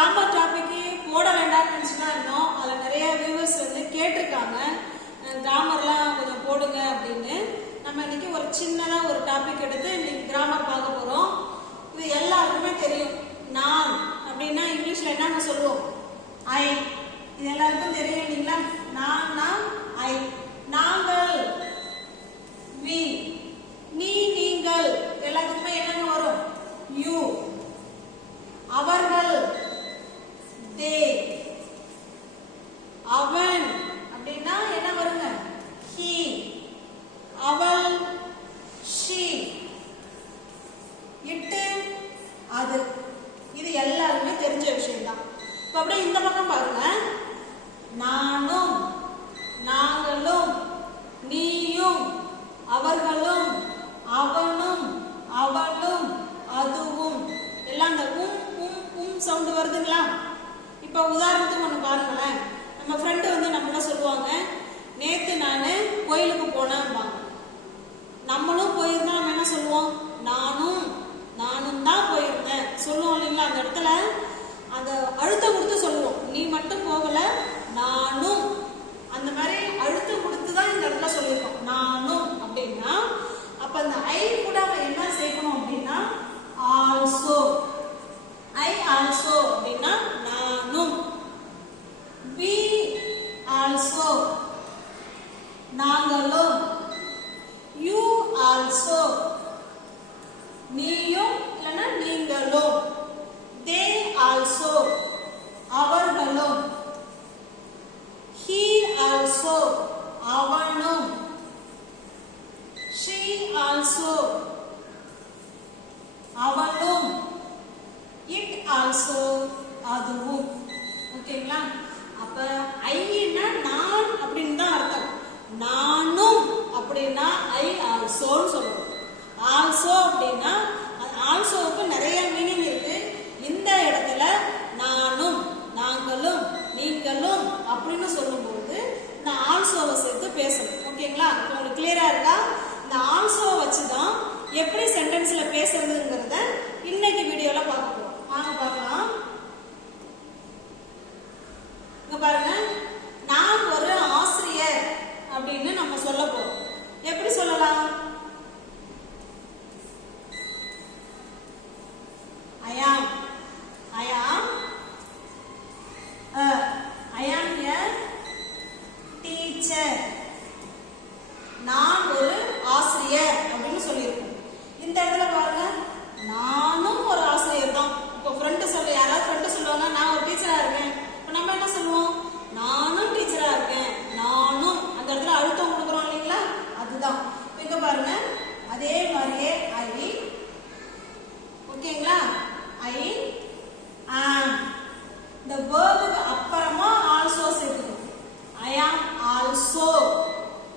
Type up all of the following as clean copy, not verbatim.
Grammar topic போட வேண்டாம்னு நினச்சிட்டு தான் இருந்தோம். அதில் நிறைய வியூவர்ஸ் வந்து கேட்டிருக்காங்க, கிராமர்லாம் கொஞ்சம் போடுங்க அப்படின்னு. நம்ம இன்னைக்கு ஒரு சின்னதாக ஒரு டாபிக் எடுத்து இன்னைக்கு கிராமர் பார்க்க போகிறோம். இது எல்லாருக்குமே தெரியும். நான் அப்படின்னா இங்கிலீஷில் என்னன்னு சொல்லுவோம்? ஐ. இது எல்லாருக்கும் தெரியும் இல்லைங்களா? நான் ஐ. நாங்கள் வி. நீ நீங்கள் எல்லாத்துக்குமே என்னங்க வரும்? யூ. அவர்கள் தே. அவன் அப்படின்னா என்ன வருங்க? ஹி. அவள் ஷி. இட்டு அது. இது எல்லாருமே தெரிஞ்ச விஷயம் தான். இப்போ அப்படியே இந்த பக்கம் பாருங்க. நானும் நாங்களும் நீயும் அவர்களும் அவனும் அவளும் அதுவும் எல்லாம் அந்த சவுண்டு வருதுங்களா? இப்போ உதாரணத்துக்கு ஒன்று பாருங்களேன். நம்ம ஃப்ரெண்டு வந்து நம்மள சொல்லுவாங்க, நேற்று நான் கோயிலுக்கு போனேன்பாங்க. நம்மளும் போயிருந்தா நம்ம என்ன சொல்லுவோம்? நானும் தான் போயிருந்தேன் சொல்லுவோம் இல்லைங்களா? அந்த இடத்துல அந்த அழுத்தம் கொடுத்து சொல்லுவோம். நீ மட்டும் போகல, நானும். அந்த மாதிரி அழுத்தம் கொடுத்து தான் இந்த இடத்துல சொல்லியிருக்கோம். நானும் அப்படின்னா அப்ப அந்த ஐ கூட என்ன சேர்க்கணும் அப்படின்னா ஆல்சோ. ஐ ஆல்சோ அப்படின்னா நானும். வி ஆல்சோ நாங்களும். யூ ஆல்சோ நீயும் இல்லைன்னா நீங்களும். தே ஆல்சோ அவர்களும். ஹி ஆல்சோ அவனும். ஷி ஆல்சோ அவளும். இட் ஆல்சோ அதுவும். ஓகேங்களா? அப்ப ஐன்னா நான் அப்படின்னு தான் அர்த்தம். நானும் அப்படின்னா ஐ ஆல்சோன்னு சொல்லணும். ஆல்சோ அப்படின்னா ஆல்சோவுக்கு நிறைய மீனிங் இருக்கு. இந்த இடத்துல நானும் நாங்களும் நீங்களும் அப்படின்னு சொல்லும்போது இந்த ஆல்சோவை சேர்த்து பேசணும். ஓகேங்களா? உங்களுக்கு கிளியரா இருக்கா? இந்த ஆல்சோவை வச்சுதான் எப்படி சென்டென்ஸ்ல பேசுறதுங்கிறத இன்னைக்கு வீடியோல பார்க்க போறோம். வாங்க பார்க்கலாம். இங்க பாருங்க. நான் ஒரு ஆசிரியர் அப்படின்னு நம்ம சொல்ல போறோம். எப்படி சொல்லலாம்? I am a teacher. நான் ஒரு ஆசிரியர் அப்படின்னு சொல்லியிருக்கோம். இந்த இடத்துல பாருங்க, நானும் ஒரு ஆசிரியர் தான். இப்போ யாராவது ஃப்ரெண்டு சொல்லுவாங்க, நான் ஒரு டீச்சரா இருக்கேன். இப்போ நம்ம என்ன சொல்லுவோம்? நானும் டீச்சரா இருக்கேன். நானும் அந்த இடத்துல அழுத்தம் கொடுக்குறோம் இல்லைங்களா? அதுதான். இப்போ இங்க பாருங்க, அதே மாதிரியே ஐ. ஓகேங்களா? ஐ ஆம். இந்த வேர்புக்கு அப்புறமா ஆல்சோ சேர்த்துக்கணும். ஐ ஆம் ஆல்சோ.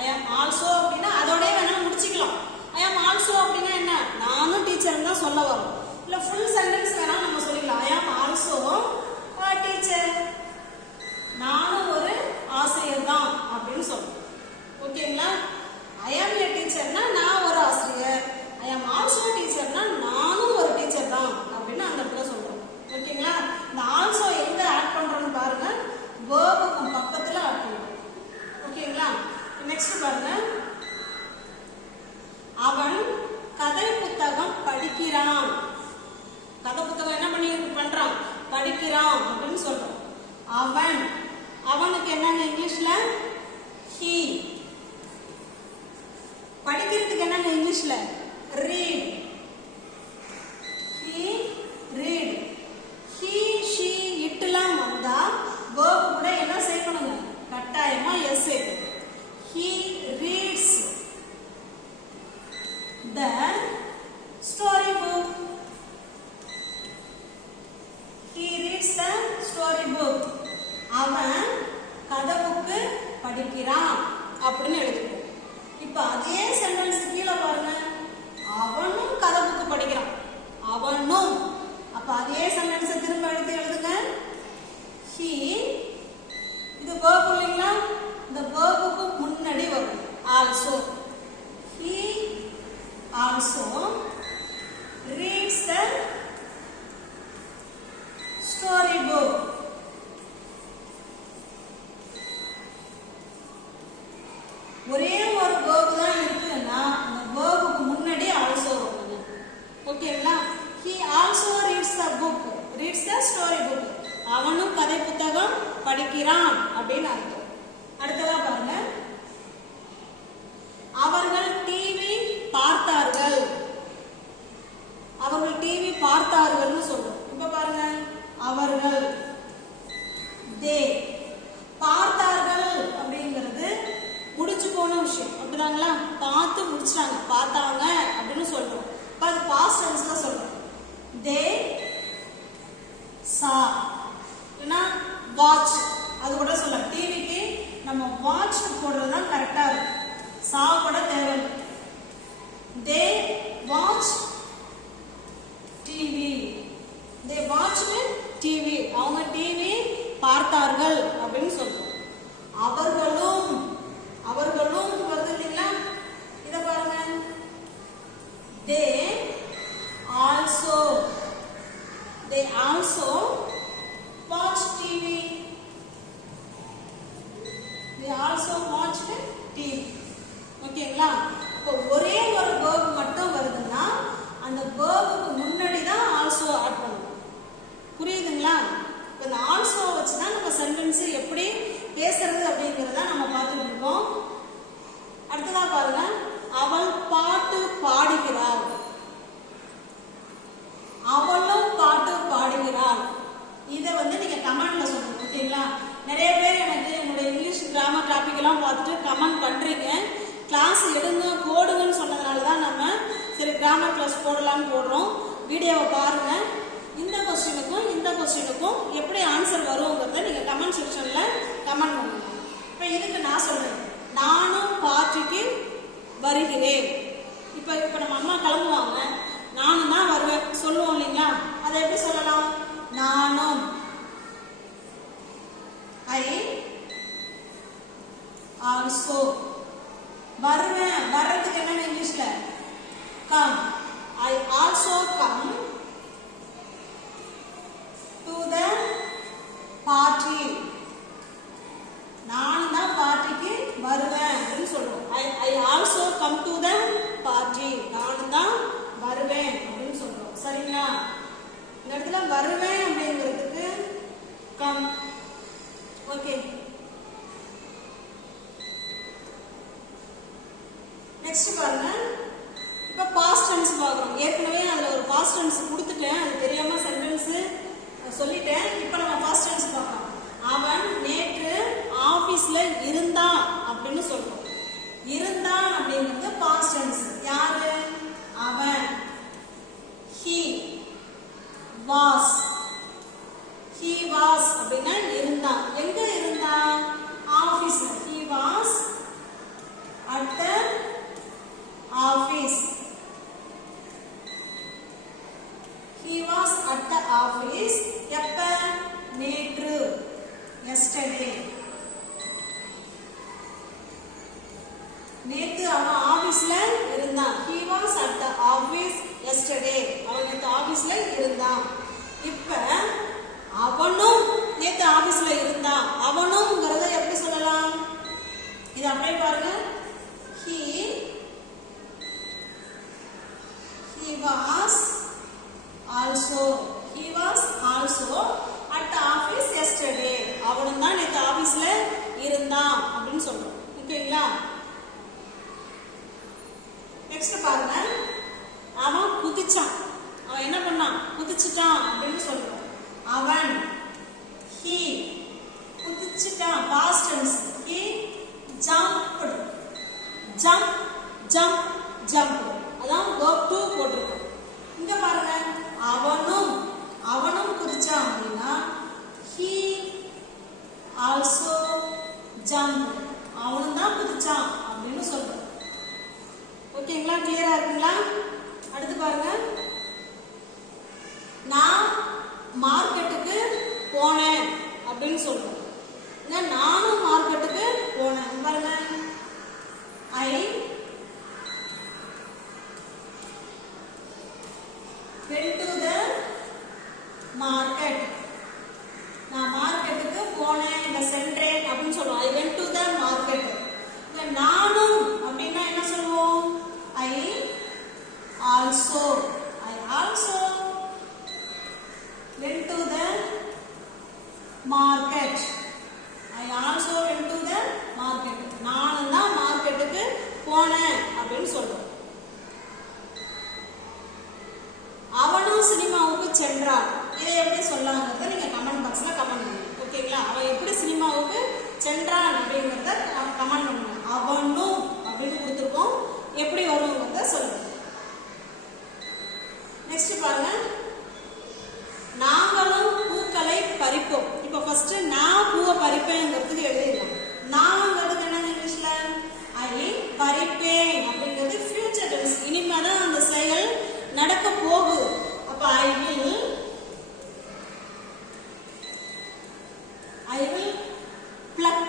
ஐ ஆம் ஆல்சோ அப்படின்னா அதோடய வேணாலும் முடிச்சுக்கலாம். ஐ ஆம் ஆல்சோ அப்படின்னா என்ன? நானும் டீச்சர் தான் சொல்ல வரும். இல்லை ஃபுல் சென்டென்ஸ் வேணாலும் நம்ம சொல்லிக்கலாம். ஐ ஆம் ஆல்சோ டீச்சர். நானும் ஒரு ஆசிரியர் தான் அப்படின்னு சொல்லணும். ஓகேங்களா? ஐ ஆம் ஏ டீச்சர்னா நான் ஒரு ஆசிரியர். ஐ ஆம் ஆல்சோ டீச்சர்னா நானும் ஒரு டீச்சர் தான் அப்படின்னு அந்த இடத்துல சொல்றோம். ஓகேங்களா? இந்த ஆல்சோ எங்க ஆட் பண்றோம்னு பாருங்க. வேர்புக்கு பக்கத்துல ஆட் பண்றோம். ஓகேங்களா? நெக்ஸ்ட் பாருங்க. அவன் கதை புத்தகம் படிக்கிறான். கதை புத்தகம் என்ன பண்றான்? படிக்கிறான் அப்படின்னு சொல்றோம். அவனுக்கு என்னங்க இங்கிலீஷ்ல? ஹி. படிக்கிறதுக்கு என்னங்க இங்கிலீஷ்ல? Read. He read. He she இட்லாம் வந்தா வேர்ப் கூட என்ன சேர்க்கணுங்க? கட்டாயமா எஸ் சேர்க்கணும். He reads the story book. He reads the story book. அவன் கதை புக்கு படிக்கிறான் அப்படின்னு எழுதிருக்கோம். இப்ப அதே சென்டென்ஸ் கீழே பாருங்க. அவனும் கதை புக்கு படிக்கிறான். அவனும். அப்ப அதே சென்டென்ஸ் திரும்ப எழுதுங்க. ஹி. இது verb இல்லைங்களா? இந்த verb-க்கு முன்னாடி வரும் also. He also reads the story book. he also reads the book. Reads the story book. அவனும் கதை புத்தகம் படிக்கிறான் அப்படின்னு அர்த்தம். அடுத்ததா பாருங்க, அவர்கள் டிவி பார்த்தார்கள். அவர்கள் டிவி பார்த்தார்கள்னு சொல்றோம். இப்ப பாருங்க, அவர்கள் they பார்த்தார்கள் அப்படிங்கிறது முடிச்சு போன விஷயம் அப்படிதாங்களா, பார்த்து முடிச்சிட்டாங்க, பார்த்தாங்க அப்படின்னு சொல்றோம். இப்ப அது பாஸ்ட் டென்ஸ்ல சொல்றோம். they saw இல்லனா வாட்ச், அது கூட சொல்லலாம். டிவிக்கு நம்ம வாட்ச் போடுறது தான் கரெக்டா இருக்கும், சா கூட தேவையில்லை. they watch TV, they watched TV, அவங்க டிவி பார்த்தார்கள் அப்படின்னு சொல்றோம். அவர்களும், அவர்களும் வருது இல்லைங்களா, இத பாருங்க, they also watch TV. they also watched TV. ஓகேங்களா, இப்போ ஒரே ஒரு verb மட்டும் வருதுன்னா அந்த verb-க்கு முன்னாடி தான் also ஆட் பண்ணணும். புரியுதுங்களா? இப்போ இந்த also வச்சு தான் நம்ம சென்டென்ஸ் எப்படி பேசுறது அப்படிங்கறத நம்ம பார்த்துட்டு இருக்கோம். அடுத்ததா பாருங்க, அவள் பாட்டு பாடுகிறாள். அவளும் பாட்டு பாடுகிறாள். இதை நீங்க கமெண்ட்ல சொல்லுங்க. ஓகேங்களா, நிறைய பேர் எனக்கு என்னுடைய இங்கிலீஷ் கிராமர் டாபிக் எல்லாம் பார்த்துட்டு கமெண்ட் பண்றீங்க. கிளாஸ் எடுங்க போடுங்கன்னு சொன்னதுனால தான் நம்ம சரி கிராமர் கிளாஸ் போடலாம்னு போடுறோம். வீடியோவை பாருங்க. இந்த கொஸ்டினுக்கும் இந்த கொஸ்டினுக்கும் எப்படி ஆன்சர் வருங்கிறத நீங்க கமெண்ட் செக்ஷன்ல கமெண்ட் பண்ணுங்க. இப்ப இதுக்கு நான் சொல்றேன், நானும் பார்ட்டிக்கு வருகிறேன். இப்ப நம்ம அம்மா கிளம்புவாங்க, நானும் தான் வருவேன் சொல்லுவோம் இல்லைங்களா, அதை எப்படி சொல்லலாம்? நானும், ஐ ஆல்சோ. வருவேன், வர்றதுக்கு என்ன இங்கிலீஷ்ல? Come. I also come to the party. நானும் தான் பார்ட்டிக்கு வருவேன் அப்படின்னு சொல்றோம். I also come to the party. நானும் தான் வருவேன் அப்படின்னு சொல்றோம். சரிங்களா? இந்த இடத்துல வருவேன் அப்படிங்கிறதுக்கு கம். ஓகே, நெக்ஸ்ட் பாருங்க, இப்ப பாஸ்ட் டென்ஸ் பார்க்கறோம். ஏற்கனவே அதுல ஒரு பாஸ்ட் டென்ஸ் கொடுத்துட்டேன், அது தெரியாம சென்டென்ஸ் சொல்லிட்டேன். இப்ப நம்ம பாஸ்ட் டென்ஸ் பார்க்கலாம். அவன் நேற்று ஆபீஸ்ல இருந்தான் அப்படின்னு சொல்றோம். இருந்தான் அப்படிங்கிறது பாஸ்ட் டென்ஸ். யாரு? அவன். he was. he was அப்படின்னா இருந்தான். எங்க இருந்தான்? ஆபீஸ்ல. he was at the office. he was at the office. எப்ப? நேற்று. yesterday. நேற்று அவன் ஆபீஸ்ல இருந்தான். he was at the office yesterday. அவன் நேற்று ஆபீஸ்ல இருந்தான். இப்ப அவனும் நேற்று ஆபீஸ்ல இருந்தான். அவனும்ங்கறத எப்படி சொல்லலாம்? இது அப்படியே பாருங்க, he was also. he was also at the office yesterday. அவனும் தான் நேற்று ஆபீஸ்ல இருந்தான் அப்படின்னு சொல்றோம். ஓகேங்களா? நெக்ஸ்ட் பாருங்க, அவன் குதிச்சான். அவன் என்ன பண்ணான்? குதிச்சுட்டான் அப்படின்னு சொல்றோம். அவன், he குதிச்சுட்டான். Past tense. he jumped. jump jump jumped. அதான் verb to போட்டுருக்கோம். இங்க பாருங்க, அவனும் குதிச்சான் அப்படின்னா he also jumped. அவனும் தான் குதிச்சான் அப்படின்னு சொல்றோம். ஓகேங்களா? கிளியரா இருக்குங்களா? அடுத்து பாருங்க, நான் மார்க்கெட்டுக்கு போனேன் அப்படின்னு சொல்றோம். நானும் மார்க்கெட்டுக்கு போனேன். பாருங்க, ஐ went to the market. நான் மார்க்கெட்டுக்கு போனேன், இந்த சென்றேன் அப்படின்னு சொல்றோம். I went to the market. நானும் அப்படின்னா என்ன சொல்லுவோம்? I also went to the market. I also went to the market. நானும் தான் மார்க்கெட்டுக்கு போனேன் அப்படின்னு சொல்றோம். அவனும் சினிமாவுக்கு சென்றான். இதை எப்படி சொல்லலாம்ங்கறத நீங்க கமெண்ட் பாக்ஸ்ல கமெண்ட் பண்ணுங்க. ஓகேங்களா? அவன் எப்படி சினிமாவுக்கு சென்றான் அப்படிங்கறத கமெண்ட் பண்ணுங்க. அவனும் அப்படின்னு கொடுத்துருக்கோம். எப்படி வரும்ங்கறத சொல்லுங்க. நெக்ஸ்ட் பாருங்க. நாங்களும் பூக்களை பறிப்போம். இப்போ ஃபர்ஸ்ட் நான் பூவை பறிப்பேங்கிறதுக்கு எழுதிடலாம். நாங்கிறதுக்கு என்ன இங்கிலீஷ்ல ஐ பறிப்பேன் அப்படிங்கிறது ஃபியூச்சர் டென்ஸ். இனிமேதான் அந்த செயல் நடக்க போகுது. அப்ப ஐ வில் pluck.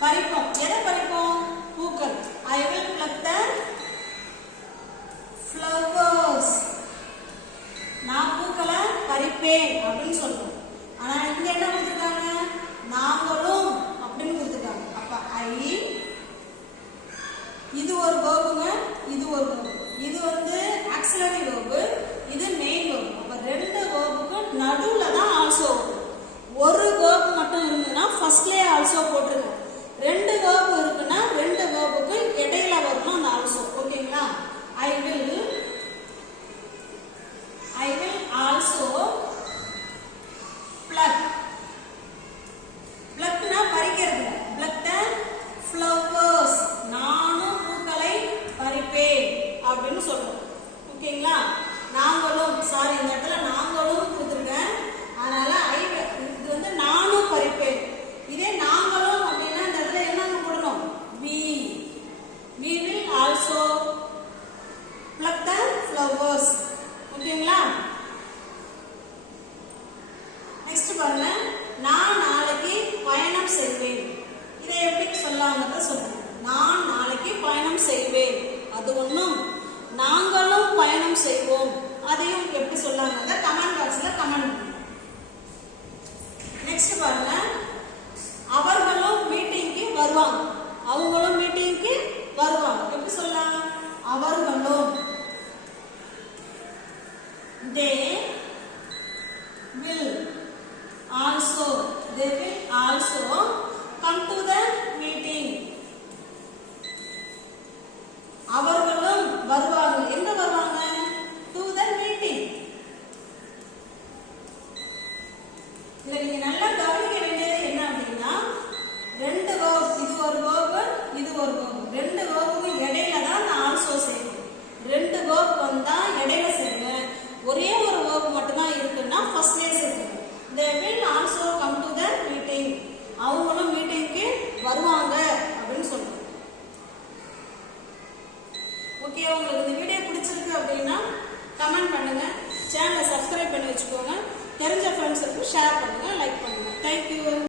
பறிப்போம். எதை பறிப்போம்? பூக்கள். I will pluck the flowers. நான் பூக்களை பறிப்பேன் அப்படின்னு சொல்றோம். ஆனா இங்க என்ன கொடுத்திருக்காங்க? நாங்களும் அப்படின்னு கொடுத்திருக்காங்க. அப்ப ஐ இது ஒரு verb-ங்க, இது ஒரு verb. இது auxiliary verb, இது main verb. அப்ப ரெண்டு verb-க்கு நடுவுல தான் also வரும். ஒரு verb மட்டும் இருந்ததுன்னா ஃபர்ஸ்ட்லயே also போட்டுருங்க. ரெண்டு verb இருக்குன்னா ரெண்டு verb-க்கு இடையில வரணும் அந்த also. ஓகேங்களா? I will also pluck. pluckனா பறிக்கிறது. pluck the flowers. நானும் பூக்களை பறிப்பேன் அப்படின்னு சொல்றோம். ஓகேங்களா? நாங்களும் சாரி இந்த இடத்துல நாங்களும் கொடுத்துருக்கேன். அதனால இது நானும் பறிப்பேன். இதே நாங்களும் அப்படின்னா இந்த இடத்துல என்ன போடணும்? we will also pluck the flowers. ஓகேங்களா? நெக்ஸ்ட் பாருங்க. நான் நாளைக்கு பயணம் செய்வேன். இதை எப்படி சொல்லலாம்ங்கறத சொல்றேன். நான் நாளைக்கு பயணம் செய்வேன். அது ஒண்ணும். நாங்களும் பயணம் செய்வோம். அதையும் எப்படி சொல்லலாம்ங்கறத கமெண்ட் பாக்ஸ்ல கமெண்ட் பண்ணுங்க. நெக்ஸ்ட் பாருங்க. அவர்களும் மீட்டிங்க்கு வருவாங்க. அவங்களும் மீட்டிங்க்கு வருவாங்க. எப்படி சொல்லலாம்? அவர்களும் they will also come to the meeting. அவர்களும் வருவாங்க. எங்க வருவாங்க? to the meeting. இத நீங்க நல்லா கவனிக்க வேண்டியது என்ன அப்படின்னா ரெண்டு verb, இது ஒரு verb, இது ஒரு verb. ரெண்டு verb-க்கு இடையில தான் நான் also செய்யணும். ரெண்டு verb வந்தா இடையில செய்யுங்க. ஒரே ஒரு verb மட்டும் தான் இருக்குன்னா ஃபர்ஸ்ட்லயே செய்யுங்க. they will also come to the meeting. அவங்களும் மீட்டிங்க்கு வருவாங்க அப்படின்னு சொல்றோம். ஓகே, உங்களுக்கு இந்த வீடியோ பிடிச்சிருக்கு அப்படின்னா கமெண்ட் பண்ணுங்க. சேனலை சப்ஸ்கிரைப் பண்ணி வச்சுக்கோங்க. தெரிஞ்ச ஃப்ரெண்ட்ஸுக்கு ஷேர் பண்ணுங்க, லைக் பண்ணுங்க. தேங்க்யூ.